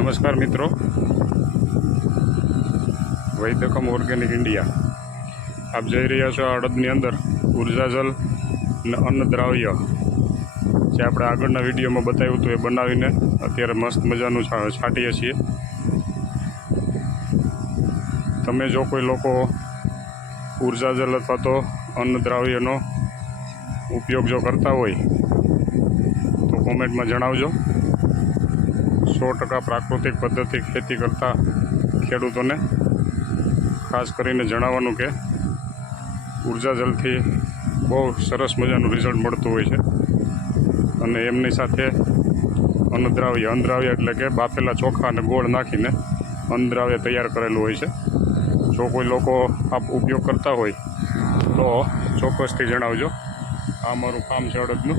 નમસ્કાર મિત્રો. Vaidakam organic India. આપ જઈ રહ્યા છો આ અડદની અંદર ઉર્જાજલ અને અન્ન દ્રાવ્ય. જે આપણે આગળના વિડીયોમાં બતાવ્યું હતું એ બનાવીને અત્યારે મસ્ત મજાનું છાંટીએ છીએ. તમે જો કોઈ લોકો ઉર્જાજલ અથવા તો અન્ન દ્રાવ્યનો ઉપયોગ જો કરતા હોય તો કોમેન્ટમાં જણાવજો. સો ટકા પ્રાકૃતિક પદ્ધતિ ખેતી કરતા ખેડૂતોને ખાસ કરીને જણાવવાનું કે ઊર્જા જલથી બહુ સરસ મજાનું રિઝલ્ટ મળતું હોય છે. અને એમની સાથે અન્નદ્રાવ્ય અન્નદ્રાવ્ય એટલે કે બાફેલા ચોખા અને ગોળ નાખીને અન્નદ્રાવ્ય તૈયાર કરેલું હોય છે. જો કોઈ લોકો આપ ઉપયોગ કરતા હોય તો ચોક્કસથી જણાવજો. આ મારું કામ છે અડદનું.